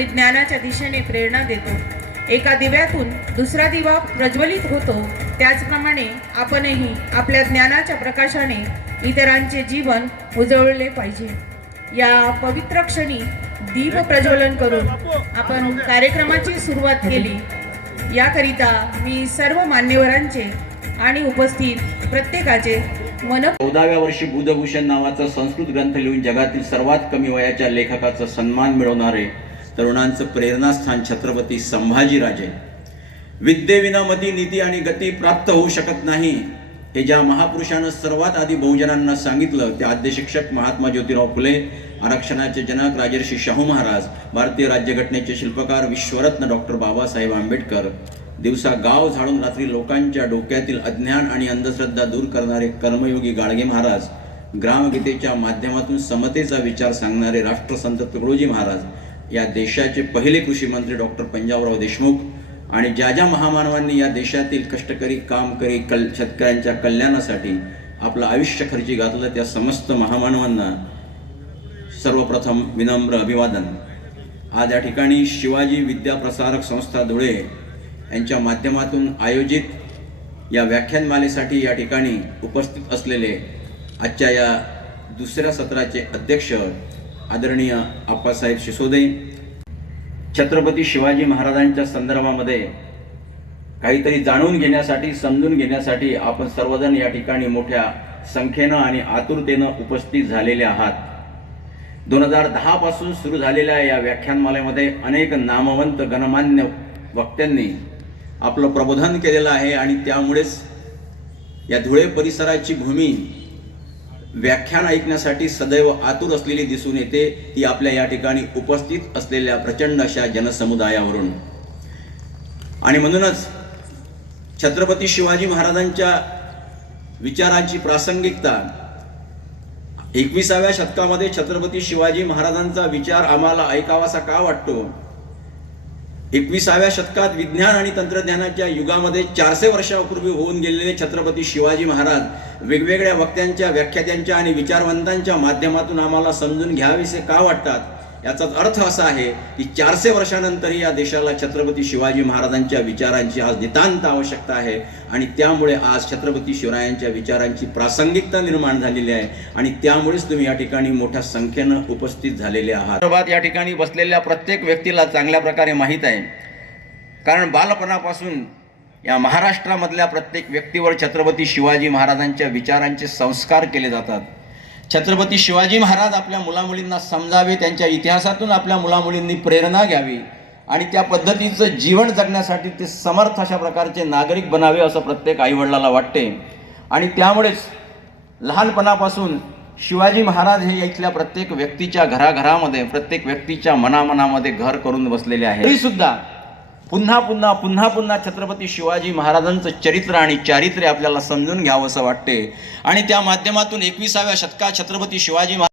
आणि ज्ञानाच्या दिशेने प्रेरणा देतो. एका दिव्यातून दुसरा दिवा प्रज्वलित होतो. त्याचप्रमाणे आपणही आपल्या ज्ञानाच्या प्रकाशाने इतरांचे जीवन उजळले पाहिजे. या पवित्र क्षणी दीप प्रज्वलन करून आपण कार्यक्रमाची सुरुवात केली. याकरिता मी सर्व मान्यवरांचे आणि उपस्थित प्रत्येकाचे मन चौदाव्या वर्षी बुधभूषण नावाचा संस्कृत ग्रंथ लिहून जगातील सर्वात कमी वयाच्या लेखकाचा सन्मान मिळवणारे तरुणांचं प्रेरणास्थान छत्रपती संभाजीराजे. विद्येविना मती नीती आणि गती प्राप्त होऊ शकत नाही हे ज्या महापुरुषानं सर्वात आधी बहुजनांना सांगितलं ते आद्य शिक्षक महात्मा ज्योतिराव फुले आरक्षणाचे जनक राजर्षी शाहू महाराज भारतीय राज्यघटनेचे शिल्पकार विश्वरत्न डॉक्टर बाबासाहेब आंबेडकर दिवसा गाव झाडून रात्री लोकांच्या डोक्यातील अज्ञान आणि अंधश्रद्धा दूर करणारे कर्मयोगी गाडगे महाराज ग्रामगीतेच्या माध्यमातून समतेचा विचार सांगणारे राष्ट्रसंत तुकडोजी महाराज या देशाचे पहिले कृषी मंत्री डॉक्टर पंजाबराव देशमुख आणि ज्या ज्या महामानवांनी या देशातील कष्टकरी कामकरी कल शेतकऱ्यांच्या कल्याणासाठी आपलं आयुष्य खर्ची घातलं त्या समस्त महामानवांना सर्वप्रथम विनम्र अभिवादन. आज या ठिकाणी शिवाजी विद्याप्रसारक संस्था धुळे यांच्या माध्यमातून आयोजित या व्याख्यानमालेसाठी या ठिकाणी उपस्थित असलेले आजच्या या दुसऱ्या सत्राचे अध्यक्ष आदरणीय आप्पासाहेब शिसोदे छत्रपती शिवाजी महाराजांच्या संदर्भामध्ये काहीतरी जाणून घेण्यासाठी समजून घेण्यासाठी आपण सर्वजण या ठिकाणी मोठ्या संख्येनं आणि आतुरतेनं उपस्थित झालेले आहात. दोन हजार दहापासून सुरू झालेल्या या व्याख्यानमालेमध्ये अनेक नामवंत गणमान्य वक्त्यांनी आपलं प्रबोधन केलेलं आहे आणि त्यामुळेच या धुळे परिसराची भूमी व्याख्यान ऐकण्यासाठी सदैव आतुर असलेली दिसून येते ती आपल्या या ठिकाणी उपस्थित असलेल्या प्रचंड अशा जनसमुदायावरून. आणि म्हणूनच छत्रपती शिवाजी महाराजांच्या विचारांची प्रासंगिकता एकविसाव्या शतकामध्ये छत्रपती शिवाजी महाराजांचा विचार आम्हाला ऐकावासा का वाटतो? एकविसाव्या शतकात विज्ञान आणि तंत्रज्ञानाच्या युगामध्ये चारशे वर्षापूर्वी होऊन गेलेले छत्रपती शिवाजी महाराज वेगवेगळ्या वक्त्यांच्या व्याख्यात्यांच्या आणि विचारवंतांच्या माध्यमातून आम्हाला समजून घ्यावेसे का वाटतात? याचाच अर्थ असा आहे की चारशे वर्षानंतरही या देशाला छत्रपती शिवाजी महाराजांच्या विचारांची आज नितांत आवश्यकता आहे आणि त्यामुळे आज छत्रपती शिवरायांच्या विचारांची प्रासंगिकता निर्माण झालेली आहे आणि त्यामुळेच तुम्ही या ठिकाणी मोठ्या संख्येनं उपस्थित झालेले आहात. या ठिकाणी बसलेल्या प्रत्येक व्यक्तीला चांगल्या प्रकारे माहीत आहे. कारण बालपणापासून या महाराष्ट्रामधल्या प्रत्येक व्यक्तीवर छत्रपती शिवाजी महाराजांच्या विचारांचे संस्कार केले जातात. छत्रपती शिवाजी महाराज आपल्या मुलामुलींना समजावे त्यांच्या इतिहासातून आपल्या मुलामुलींनी प्रेरणा घ्यावी आणि त्या पद्धतीचं जीवन जगण्यासाठी ते समर्थ अशा प्रकारचे नागरिक बनावे असं प्रत्येक आईवडिलाला वाटते. आणि त्यामुळेच लहानपणापासून शिवाजी महाराज हे इथल्या प्रत्येक व्यक्तीच्या घराघरामध्ये प्रत्येक व्यक्तीच्या मनामनामध्ये घर करून बसलेले आहे तरी सुद्धा पुन्हा पुन्हा पुन्हा पुन्हा छत्रपती शिवाजी महाराजांचं चरित्र आणि चारित्र्य आपल्याला समजून घ्यावं असं वाटते. आणि त्या माध्यमातून एकविसाव्या शतकात छत्रपती शिवाजी महाराज